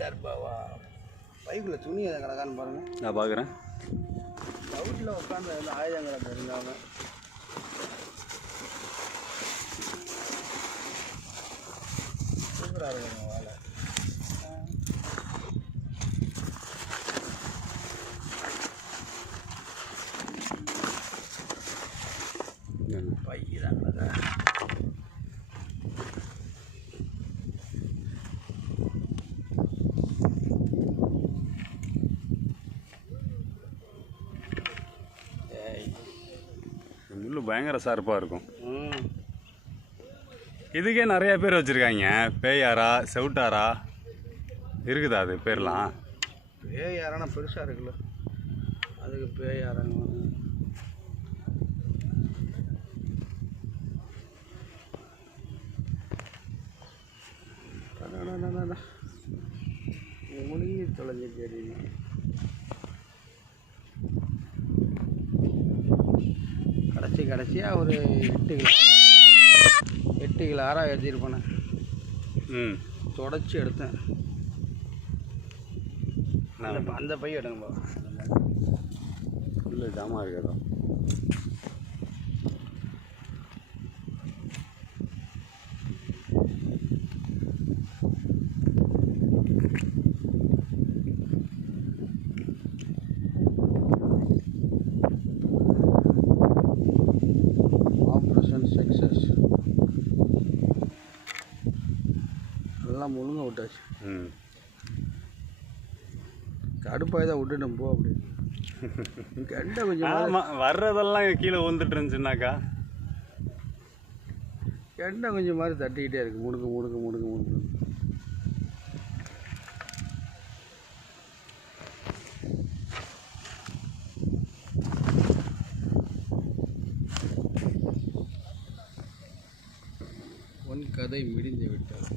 டர்பாவா பைக்குள்ள துணி எதை கிடக்கான்னு பாருங்கள். நான் பார்க்குறேன். வீட்டில் உட்காந்து அந்த ஆயுதங்களை தெரிஞ்சாங்க. சூப்பராக இருக்குங்க வேலை. பையிறாங்க. முள்ளு பயங்கர ஷார்ப்பாக இருக்கும். இதுக்கே நிறைய பேர் வச்சுருக்காங்க. பேயாரா செவுட்டாரா இருக்குதா அது பேர்லாம்? பேயாரானா பெருசாக இருக்குல்ல, அதுக்கு பேயாராங்க. முழுங்கி தொலைஞ்சி தெரியுது. கடைசியாக ஒரு 8 கிலோ ஆறாக எழுதியிருப்பேனே. தொடச்சி எடுத்தேன். அந்த பை எடுங்கப்பா. இல்லை ஜாமான் இருக்கிறதா? Operation success. எல்லாம் முழுங்க விட்டாச்சு. கடுப்பாக தான் விட்டுட்டோம் போ அப்படி. கெண்டை கொஞ்சம் வர்றதெல்லாம் கீழே வந்துட்டு இருந்துச்சுன்னாக்கா கெண்டை கொஞ்சம் மாதிரி தட்டிக்கிட்டே இருக்கு. முடுக்கு முடுக்கு முடுக்கு முடுக்கு. உன் கதை முடிந்து விட்டது.